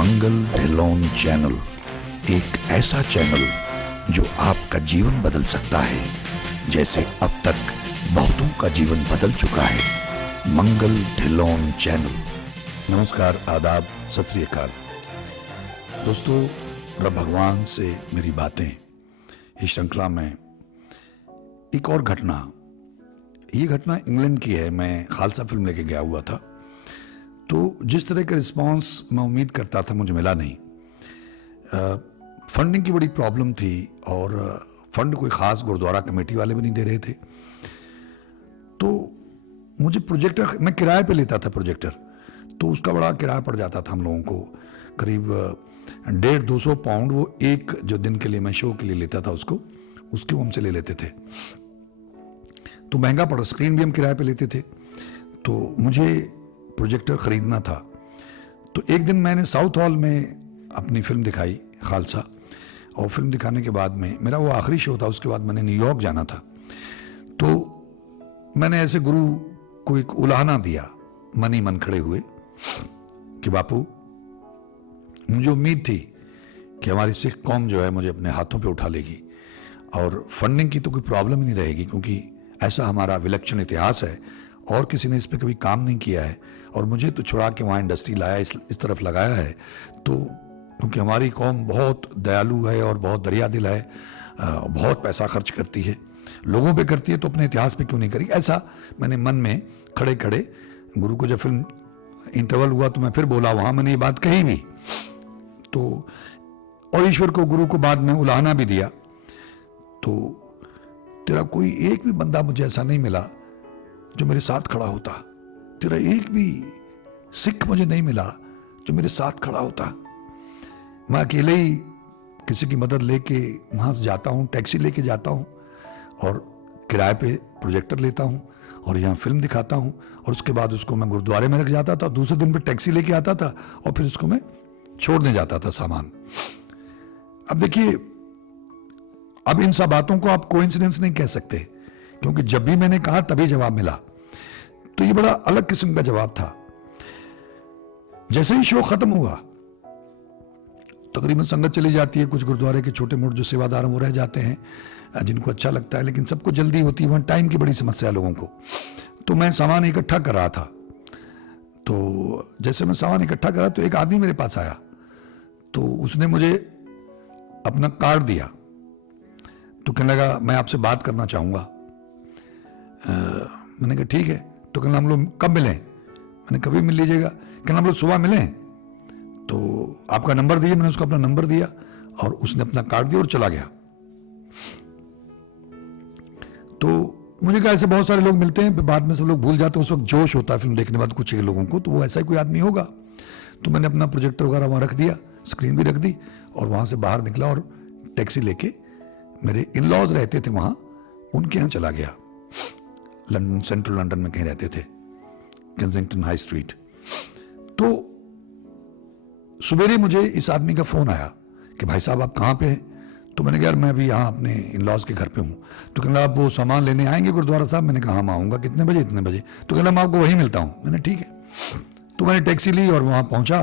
मंगल Dhillon channel एक ऐसा channel जो आपका जीवन बदल सकता है, जैसे अब तक बहुतों का जीवन बदल चुका है। मंगल ढिल्लोन चैनल। नमस्कार, आदाब, सत श्री अकाल। दोस्तों, प्रभु भगवान से मेरी बातें इस श्रृंखला में एक और घटना, ये घटना इंग्लैंड की है। मैं खालसा फिल्म लेके गया हुआ था, तो जिस तरह का रिस्पांस मैं उम्मीद करता था मुझे मिला नहीं। फंडिंग की बड़ी प्रॉब्लम थी और फंड कोई ख़ास गुरुद्वारा कमेटी वाले भी नहीं दे रहे थे। तो मुझे प्रोजेक्टर, मैं किराए पे लेता था प्रोजेक्टर, तो उसका बड़ा किराया पड़ जाता था हम लोगों को, करीब 150-200 पाउंड। वो एक जो दिन के लिए मैं शो के लिए लेता था उसके वो हमसे ले लेते थे, तो महंगा पड़ा। स्क्रीन भी हम किराए पे लेते थे, तो मुझे प्रोजेक्टर ख़रीदना था। तो एक दिन मैंने साउथ हॉल में अपनी फिल्म दिखाई, खालसा, और फिल्म दिखाने के बाद में मेरा वो आखिरी शो था। उसके बाद मैंने न्यूयॉर्क जाना था, तो मैंने ऐसे गुरु को एक उलाहना दिया, मन ही मन खड़े हुए, कि बापू, मुझे उम्मीद थी कि हमारी सिख कौम जो है मुझे अपने हाथों पे उठा लेगी और फंडिंग की तो कोई प्रॉब्लम ही नहीं रहेगी, क्योंकि ऐसा हमारा विलक्षण इतिहास है और किसी ने इस पे कभी काम नहीं किया है, और मुझे तो छुड़ा के वहाँ इंडस्ट्री लाया, इस तरफ लगाया है। तो क्योंकि हमारी कौम बहुत दयालु है और बहुत दरिया दिल है, बहुत पैसा खर्च करती है, लोगों पे करती है, तो अपने इतिहास पे क्यों नहीं करेगी। ऐसा मैंने मन में खड़े खड़े गुरु को, जब फिल्म इंटरवल हुआ तो मैं फिर बोला, वहाँ मैंने ये बात कही भी, तो और ईश्वर को, गुरु को बाद में उलाहना भी दिया। तो तेरा कोई एक भी बंदा मुझे ऐसा नहीं मिला जो मेरे साथ खड़ा होता, तेरा एक भी सिख मुझे नहीं मिला जो मेरे साथ खड़ा होता। मैं अकेले ही किसी की मदद लेके वहाँ से जाता हूँ, टैक्सी लेके जाता हूँ और किराए पे प्रोजेक्टर लेता हूँ और यहाँ फिल्म दिखाता हूँ, और उसके बाद उसको मैं गुरुद्वारे में रख जाता था, दूसरे दिन पे टैक्सी लेके आता था और फिर उसको मैं छोड़ने जाता था सामान। अब देखिए, अब इन सब बातों को आप कोइंसिडेंस नहीं कह सकते, क्योंकि जब भी मैंने कहा तभी जवाब मिला। तो ये बड़ा अलग किस्म का जवाब था। जैसे ही शो खत्म हुआ, तकरीबन संगत चली जाती है, कुछ गुरुद्वारे के छोटे मोटे जो सेवादार हैं वो रह जाते हैं, जिनको अच्छा लगता है, लेकिन सबको जल्दी होती है, वहाँ टाइम की बड़ी समस्या है लोगों को। तो मैं सामान इकट्ठा कर रहा था, तो जैसे मैं सामान इकट्ठा कर रहा, तो एक आदमी मेरे पास आया, तो उसने मुझे अपना कार्ड दिया, तो कहने लगा, मैं आपसे बात करना चाहूँगा। मैंने कहा ठीक है। तो कहना, हम लोग कब मिलें? मैंने, कभी मिल लीजिएगा। कहना, हम लोग सुबह मिलें, तो आपका नंबर दिए। मैंने उसको अपना नंबर दिया और उसने अपना कार्ड दिया और चला गया। तो मुझे कहा, ऐसे बहुत सारे लोग मिलते हैं, बाद में सब लोग भूल जाते हैं, उस वक्त जोश होता है फिल्म देखने के बाद कुछ लोगों को, तो वो ऐसा ही कोई आदमी होगा। तो मैंने अपना प्रोजेक्टर वगैरह वहाँ रख दिया, स्क्रीन भी रख दी, और वहाँ से बाहर निकला और टैक्सी लेके, मेरे इन लॉज रहते थे वहाँ, उनके यहाँ चला गया। लंदन, सेंट्रल लंदन में कहीं रहते थे, केंसिंगटन हाई स्ट्रीट। तो सवेरे मुझे इस आदमी का फोन आया कि भाई साहब आप कहाँ पे हैं? तो मैंने कहा, यार मैं अभी यहाँ अपने इन लॉज के घर पे हूँ। तो कहना, आप वो सामान लेने आएंगे गुरुद्वारा साहब? मैंने कहा, हाँ मैं आऊँगा। कितने बजे? इतने बजे। तो कहना, मैं आपको वहीं मिलता हूँ। मैंने ठीक है। तो मैंने टैक्सी ली और वहाँ पहुँचा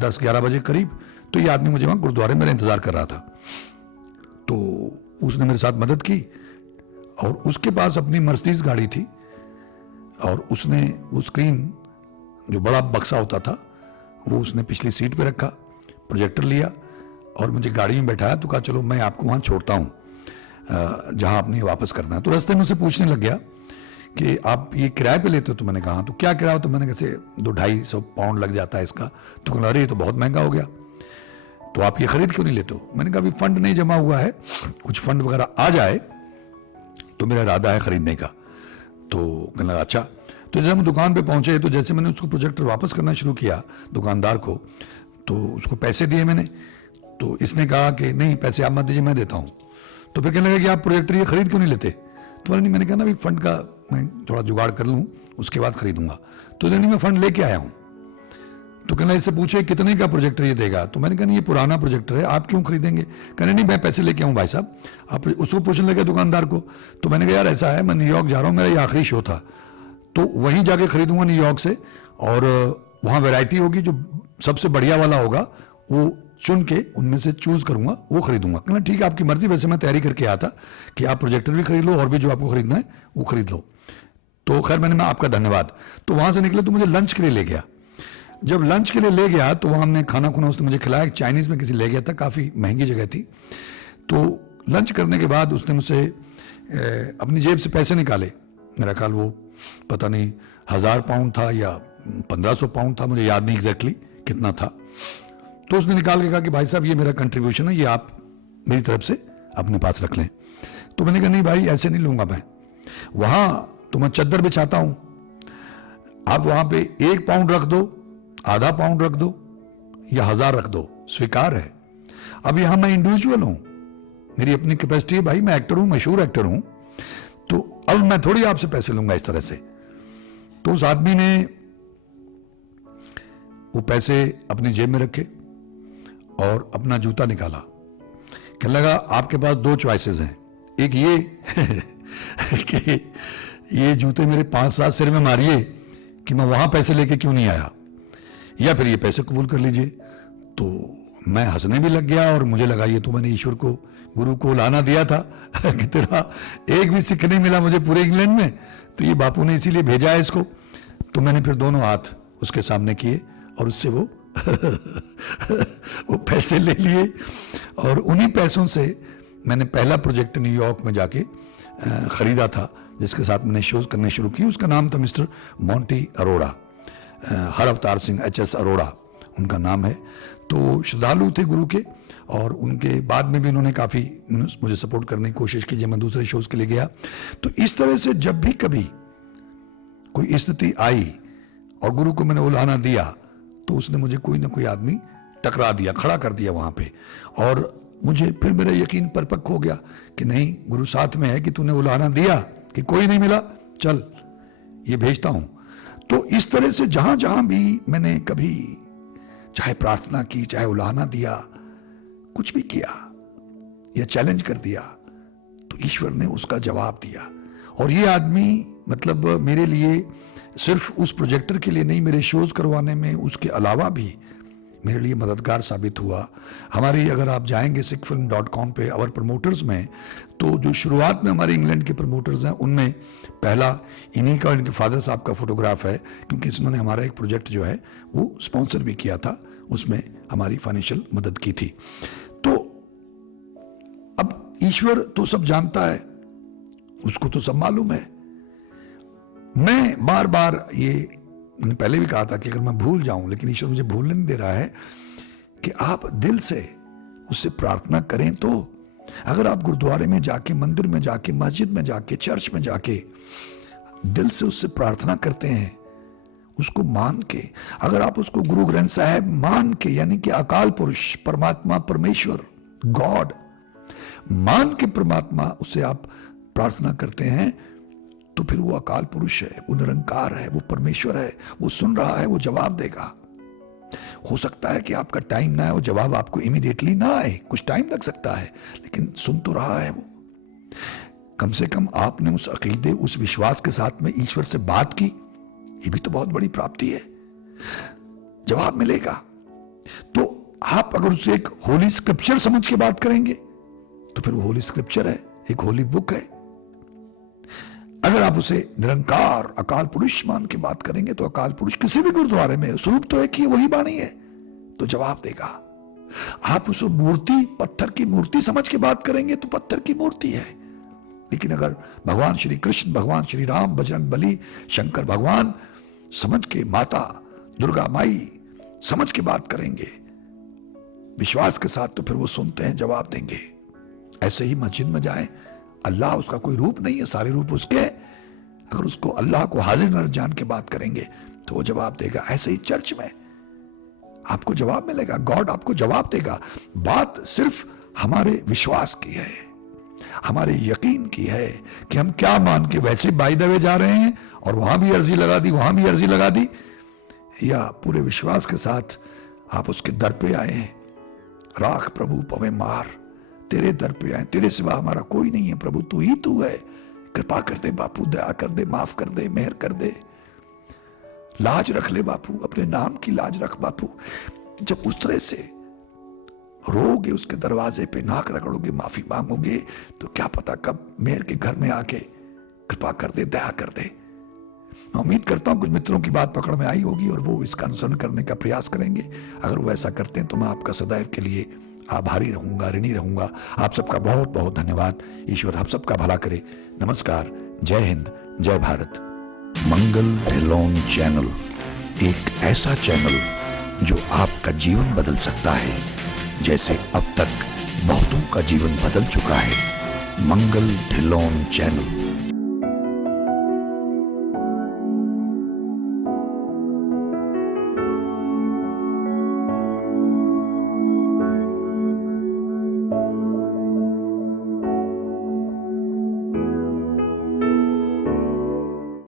10-11 बजे करीब। तो ये आदमी मुझे वहाँ गुरुद्वारे में इंतज़ार कर रहा था। तो उसने मेरे साथ मदद की, और उसके पास अपनी मर्सिडीज गाड़ी थी, और उसने वो स्क्रीन, जो बड़ा बक्सा होता था, वो उसने पिछली सीट पे रखा, प्रोजेक्टर लिया और मुझे गाड़ी में बैठाया। तो कहा, चलो मैं आपको वहाँ छोड़ता हूँ जहाँ आपने वापस करना है। तो रास्ते में उसे पूछने लग गया कि आप ये किराए पे लेते हो? तो मैंने कहा, तो क्या किराया? तो मैंने कैसे 200-250 पाउंड लग जाता है इसका। तो कहना, अरे ये तो बहुत महंगा हो गया, तो आप ये खरीद क्यों नहीं लेते हो? मैंने कहा, अभी फंड नहीं जमा हुआ है, कुछ फंड वगैरह आ जाए तो मेरा इरादा है खरीदने का। तो कहने लगा, अच्छा। तो जब हम दुकान पे पहुंचे, तो जैसे मैंने उसको प्रोजेक्टर वापस करना शुरू किया दुकानदार को, तो उसको पैसे दिए मैंने। तो इसने कहा कि नहीं, पैसे आप मत दीजिए, मैं देता हूँ। तो फिर कहने लगा कि आप प्रोजेक्टर ये खरीद क्यों नहीं लेते? तो मैंने कहा ना, अभी फंड का मैं थोड़ा जुगाड़ कर लूँ, उसके बाद खरीदूंगा। तो नहीं, मैं फंड लेके आया हूँ। तो कहना, इससे पूछे कितने का प्रोजेक्टर ये देगा? तो मैंने कहा, नहीं ये पुराना प्रोजेक्टर है, आप क्यों खरीदेंगे? कहने, नहीं मैं पैसे लेके आऊँ भाई साहब। आप उसको पूछने लगे दुकानदार को। तो मैंने कहा, यार ऐसा है, मैं न्यूयॉर्क जा रहा हूँ, मेरा ये आखिरी शो था, तो वहीं जाके खरीदूंगा न्यूयॉर्क से, और वहाँ वैरायटी होगी, जो सबसे बढ़िया वाला होगा वो चुन के उनमें से चूज करूंगा, वो खरीदूंगा। कहना ठीक है आपकी मर्जी, वैसे मैं तैयारी करके आया था कि आप प्रोजेक्टर भी खरीद लो और भी जो आपको खरीदना है वो खरीद लो। तो खैर मैं आपका धन्यवाद। तो वहाँ से निकले तो मुझे लंच के लिए ले गया। जब लंच के लिए ले गया तो वहाँ हमने खाना खुना उसने मुझे खिलाया, चाइनीज़ में किसी ले गया था, काफ़ी महंगी जगह थी। तो लंच करने के बाद उसने मुझसे अपनी जेब से पैसे निकाले। मेरा ख्याल वो पता नहीं 1000 पाउंड था या 1500 पाउंड था, मुझे याद नहीं एग्जैक्टली कितना था। तो उसने निकाल के कहा कि भाई साहब ये मेरा कंट्रीब्यूशन है, ये आप मेरी तरफ से अपने पास रख लें। तो मैंने कहा नहीं भाई ऐसे नहीं लूंगा मैं, वहाँ तो मैं चद्दर बिछाता हूँ, आप वहाँ पे 1 पाउंड रख दो, आधा पाउंड रख दो या 1000 रख दो, स्वीकार है। अब यहां मैं इंडिविजुअल हूं, मेरी अपनी कैपेसिटी है भाई, मैं एक्टर हूं, मशहूर एक्टर हूं, तो अब मैं थोड़ी आपसे पैसे लूंगा इस तरह से। तो उस आदमी ने वो पैसे अपनी जेब में रखे और अपना जूता निकाला। कहने लगा आपके पास 2 चॉइसेस हैं, एक ये कि ये जूते मेरे 5-7 सिर में मारिए कि मैं वहां पैसे लेके क्यों नहीं आया, या फिर ये पैसे कबूल कर लीजिए। तो मैं हंसने भी लग गया और मुझे लगा ये तो मैंने ईश्वर को, गुरु को लाना दिया था कि तेरा एक भी सिख नहीं मिला मुझे पूरे इंग्लैंड में, तो ये बापू ने इसीलिए भेजा है इसको। तो मैंने फिर दोनों हाथ उसके सामने किए और उससे वो वो पैसे ले लिए और उन्हीं पैसों से मैंने पहला प्रोजेक्ट न्यूयॉर्क में जाके खरीदा था, जिसके साथ मैंने शोज करने शुरू की। उसका नाम था मिस्टर मोंटी अरोड़ा, हर अवतार सिंह HS अरोड़ा उनका नाम है। तो श्रद्धालु थे गुरु के, और उनके बाद में भी उन्होंने काफ़ी मुझे सपोर्ट करने की कोशिश की जब मैं दूसरे शोज के लिए गया। तो इस तरह से जब भी कभी कोई स्थिति आई और गुरु को मैंने उलाहना दिया, तो उसने मुझे कोई ना कोई आदमी टकरा दिया, खड़ा कर दिया वहाँ पे, और मुझे फिर मेरा यकीन परिपक्व हो गया कि नहीं, गुरु साथ में है कि तूने उलाहना दिया कि कोई नहीं मिला, चल ये भेजता हूँ। तो इस तरह से जहां जहां भी मैंने कभी चाहे प्रार्थना की, चाहे उलाहना दिया, कुछ भी किया या चैलेंज कर दिया, तो ईश्वर ने उसका जवाब दिया। और ये आदमी मतलब मेरे लिए सिर्फ उस प्रोजेक्टर के लिए नहीं, मेरे शोज करवाने में उसके अलावा भी मेरे लिए मददगार साबित हुआ। हमारी अगर आप जाएंगे sikhfilm.com पे अवर प्रमोटर्स में, तो जो शुरुआत में हमारे इंग्लैंड के प्रमोटर्स हैं उनमें पहला इन्हीं का, इनके फादर साहब का फोटोग्राफ है, क्योंकि इन्होंने हमारा एक प्रोजेक्ट जो है वो स्पॉन्सर भी किया था, उसमें हमारी फाइनेंशियल मदद की थी। तो अब ईश्वर तो सब जानता है, उसको तो सब मालूम है। मैं बार बार ये मैंने पहले भी कहा था कि अगर मैं भूल जाऊं, लेकिन ईश्वर मुझे भूलने नहीं दे रहा है कि आप दिल से उससे प्रार्थना करें। तो अगर आप गुरुद्वारे में जाके, मंदिर में जाके, मस्जिद में जाके, चर्च में जाके दिल से उससे प्रार्थना करते हैं, उसको मान के, अगर आप उसको गुरु ग्रंथ साहिब मान के, यानी कि अकाल पुरुष, परमात्मा, परमेश्वर, गॉड मान के परमात्मा उससे आप प्रार्थना करते हैं, तो फिर वो अकाल पुरुष है, वो निरंकार है, वो परमेश्वर है, वो सुन रहा है, वो जवाब देगा। हो सकता है कि आपका टाइम ना आए, वो जवाब आपको इमीडिएटली ना आए, कुछ टाइम लग सकता है, लेकिन सुन तो रहा है वो। कम से कम आपने उस अकीदे, उस विश्वास के साथ में ईश्वर से बात की, ये भी तो बहुत बड़ी प्राप्ति है। जवाब मिलेगा। तो आप अगर उसे एक होली स्क्रिप्चर समझ के बात करेंगे, तो फिर वो होली स्क्रिप्चर है, एक होली बुक है। अगर आप उसे निरंकार अकाल पुरुष मान के बात करेंगे, तो अकाल पुरुष किसी भी गुरुद्वारे में स्वरूप तो एक ही, वही बाणी है, तो जवाब देगा। आप उस मूर्ति, पत्थर की मूर्ति समझ के बात करेंगे, तो पत्थर की मूर्ति है। लेकिन अगर भगवान श्री कृष्ण, भगवान श्री राम, बजरंग बली, शंकर भगवान समझ के, माता दुर्गा माई समझ के बात करेंगे विश्वास के साथ, तो फिर वो सुनते हैं, जवाब देंगे। ऐसे ही मस्जिद में जाएं, अल्लाह उसका कोई रूप नहीं है, सारे रूप उसके। अगर उसको, अल्लाह को हाजिर नजर जान के बात करेंगे, तो वो जवाब देगा। ऐसे ही चर्च में आपको जवाब मिलेगा, गॉड आपको जवाब देगा। बात सिर्फ हमारे विश्वास की है, हमारे यकीन की है कि हम क्या मान के वैसे बाई द वे जा रहे हैं और वहां भी अर्जी लगा दी, वहां भी अर्जी लगा दी, या पूरे विश्वास के साथ आप उसके दर पे आए हैं। राख प्रभु पवे मार, तेरे दर पे आए, तेरे सिवा हमारा कोई नहीं है प्रभु, तू ही तू है। कृपा कर दे बापू, दया कर दे, माफ कर दे, मेहर कर दे। लाज रख ले बापू, अपने नाम की लाज रख बापू। जब उस तरह से रोगे, उसके दरवाजे पे नाक रगड़ोगे, माफी मांगोगे, तो क्या पता कब मेयर के घर में आके कृपा कर दे, दया कर दे। मैं उम्मीद करता हूं कुछ मित्रों की बात पकड़ में आई होगी और वो इसका अनुसरण करने का प्रयास करेंगे। अगर वो ऐसा करते हैं तो मैं आपका सदैव के लिए आभारी रहूंगा, ऋणी रहूंगा। आप सबका बहुत बहुत धन्यवाद। ईश्वर आप सबका भला करे। नमस्कार, जय हिंद, जय भारत। मंगल ढिल्लोन चैनल एक ऐसा चैनल जो आपका जीवन बदल सकता है, जैसे अब तक बहुतों का जीवन बदल चुका है। मंगल ढिल्लोन चैनल।